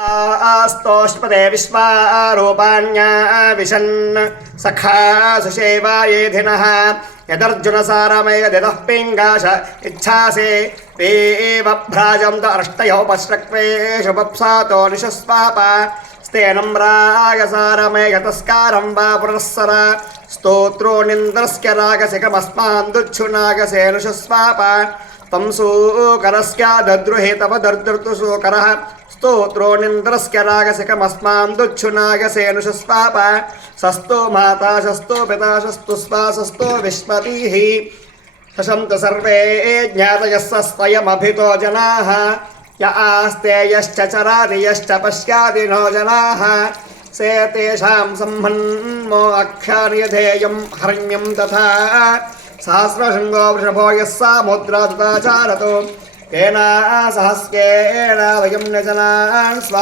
स्तोष्पदे विश्वारूपाण्या vision सखा सुषेवायेधिनः यदर्जुनसारमेयदिदः पिङ्गाश इच्छासे वेवभ्राजं the अष्टयोपश्रक्वेषु वप्सातो निशस्वाप स्तेनं रागसारमेयतस्कारं वा पुरःसर स्तोत्रो निन्द्रस्य रागसिकमस्मान् दुच्छुनागसेनुशस्वाप तं सूकरस्य दद्रुहे तव दर्दृतु सूकरः स्तोत्रो निन्द्रस्य रागसिकमस्मान् दुच्छुनागसेनुशस्वाप सस्तो माता शस्तो पिता शस्तु स्वा शस्तो विश्वतीः शशन्तु सर्वे ज्ञातयः स्वयमभितो जनाः य आस्ते यश्च चराति यश्च पश्याति नो जनाः से तेषां सम्मन्मो आख्यान्यधेयं हरण्यं तथा सहस्रशृङ्गो वृषभो यः सामुद्रा तथाचारतो तेन सहस्रेण वयं न जनान् स्वा